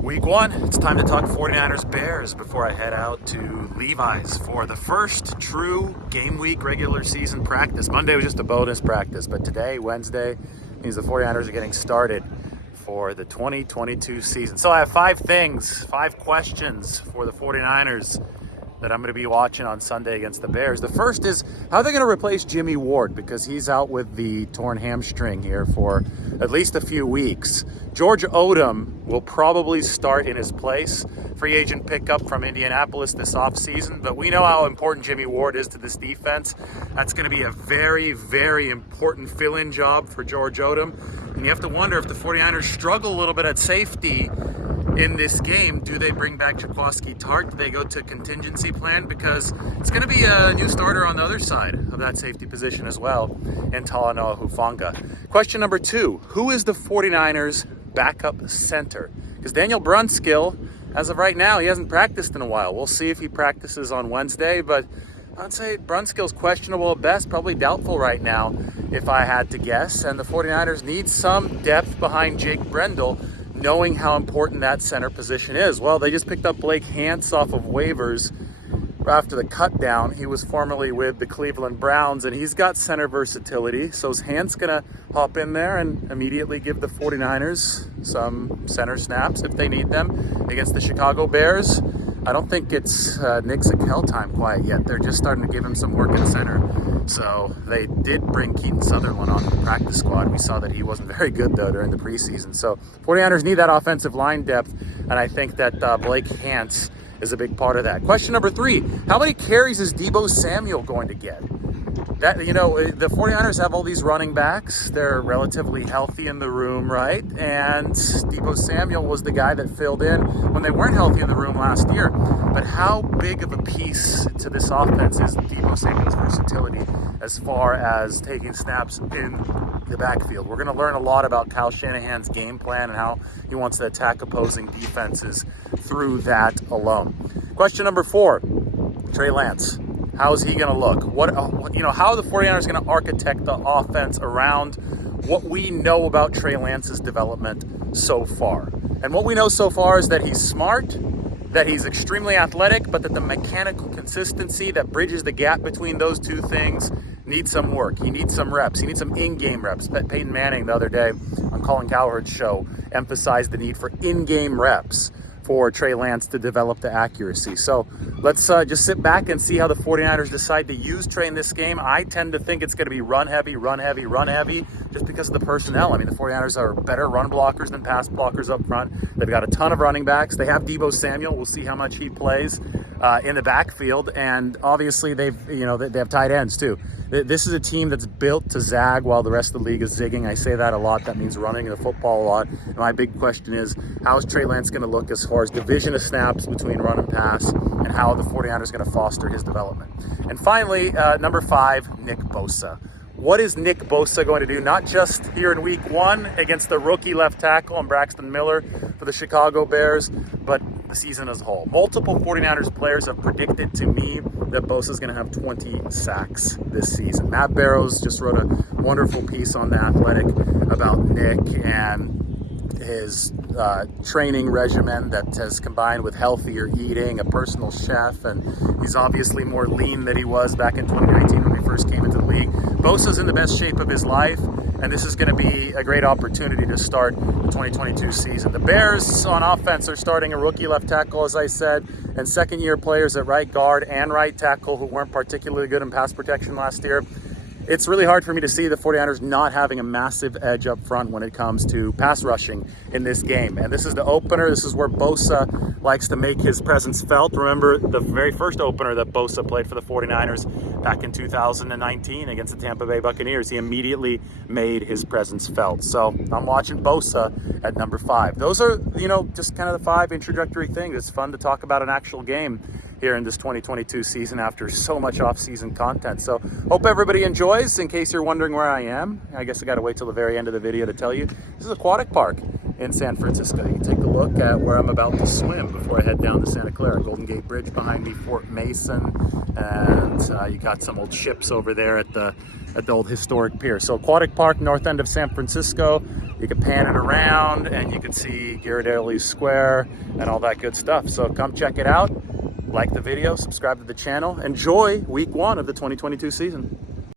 Week one, it's time to talk 49ers Bears before I head out to Levi's for the first true game week regular season practice. Monday was just a bonus practice, but today, Wednesday, means the 49ers are getting started for the 2022 season. So I have five questions for the 49ers that I'm going to be watching on Sunday against the Bears. The first is how are they going to replace Jimmy Ward, because he's out with the torn hamstring here for at least a few weeks. George Odom will probably start in his place. Free agent pickup from Indianapolis this offseason, but we know how important Jimmy Ward is to this defense. That's going to be a very, very important fill-in job for George Odom. And you have to wonder if the 49ers struggle a little bit at safety in this game. Do they bring back Jaquiski Tartt? Do they go to contingency plan? Because it's going to be a new starter on the other side of that safety position as well, in Talanoa Hufanga. Question number two, who is the 49ers backup center? Because Daniel Brunskill, as of right now, he hasn't practiced in a while. We'll see if he practices on Wednesday, but I'd say Brunskill's questionable at best, probably doubtful right now, if I had to guess. And the 49ers need some depth behind Jake Brendel, knowing how important that center position is. Well, they just picked up Blake Hance off of waivers after the cut down. He was formerly with the Cleveland Browns, and he's got center versatility. So is Hance gonna hop in there and immediately give the 49ers some center snaps if they need them against the Chicago Bears? I don't think it's Nick Zakelj time quite yet. They're just starting to give him some work at center. So they did bring Keaton Sutherland on the practice squad. We saw that he wasn't very good, though, during the preseason. So 49ers need that offensive line depth, and I think that Blake Hance is a big part of that. Question number three, how many carries is Deebo Samuel going to get? The 49ers have all these running backs. They're relatively healthy in the room, right? And Deebo Samuel was the guy that filled in when they weren't healthy in the room last year. But how big of a piece to this offense is Deebo Samuel's versatility as far as taking snaps in the backfield? We're going to learn a lot about Kyle Shanahan's game plan and how he wants to attack opposing defenses through that alone. Question number four, Trey Lance. How is he going to look? How are the 49ers going to architect the offense around what we know about Trey Lance's development so far? And what we know so far is that he's smart, that he's extremely athletic, but that the mechanical consistency that bridges the gap between those two things needs some work. He needs some reps. He needs some in-game reps. Peyton Manning the other day on Colin Cowherd's show emphasized the need for in-game reps for Trey Lance to develop the accuracy. So let's just sit back and see how the 49ers decide to use Trey in this game. I tend to think it's going to be run heavy, just because of the personnel. I mean, the 49ers are better run blockers than pass blockers up front. They've got a ton of running backs. They have Deebo Samuel. We'll see how much he plays in the backfield. And obviously they have tight ends too. This is a team that's built to zag while the rest of the league is zigging. I say that a lot. That means running the football a lot. And my big question is, how is Trey Lance going to look as far as division of snaps between run and pass, and how are the 49ers going to foster his development? And finally, number five, Nick Bosa. What is Nick Bosa going to do, not just here in week one against the rookie left tackle and Braxton Miller for the Chicago Bears, but the season as a whole? Multiple 49ers players have predicted to me that Bosa is going to have 20 sacks this season. Matt Barrows just wrote a wonderful piece on The Athletic about Nick and his training regimen that has combined with healthier eating, a personal chef, and he's obviously more lean than he was back in 2019 when he first came into the league. Bosa's in the best shape of his life, and this is going to be a great opportunity to start the 2022 season. The Bears on offense are starting a rookie left tackle, as I said, and second-year players at right guard and right tackle who weren't particularly good in pass protection last year. It's really hard for me to see the 49ers not having a massive edge up front when it comes to pass rushing in this game. And this is the opener. This is where Bosa likes to make his presence felt. Remember the very first opener that Bosa played for the 49ers back in 2019 against the Tampa Bay Buccaneers. He immediately made his presence felt. So I'm watching Bosa at number five. Those are, just kind of the five introductory things. It's fun to talk about an actual game here in this 2022 season after so much off-season content. So hope everybody enjoys. In case you're wondering where I am, I guess I got to wait till the very end of the video to tell you. This is Aquatic Park in San Francisco. You can take a look at where I'm about to swim before I head down to Santa Clara. Golden Gate Bridge behind me, Fort Mason, and you got some old ships over there at the old historic pier. So Aquatic Park, north end of San Francisco. You can pan it around and you can see Ghirardelli Square and all that good stuff. So come check it out. Like the video, subscribe to the channel. Enjoy week 1 of the 2022 season.